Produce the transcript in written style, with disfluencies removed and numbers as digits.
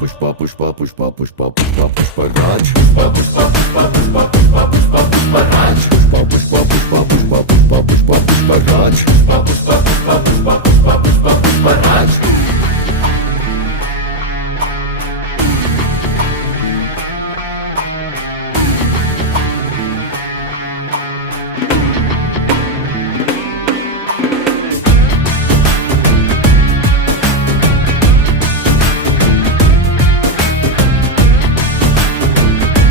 Pushpa Pushpa Pushpa Pushpa Pushpa Pushparaj Pushpa Pushpa Pushpa Pushpa Pushpa Pushpa Pushparaj Pushpa Pushpa Pushpa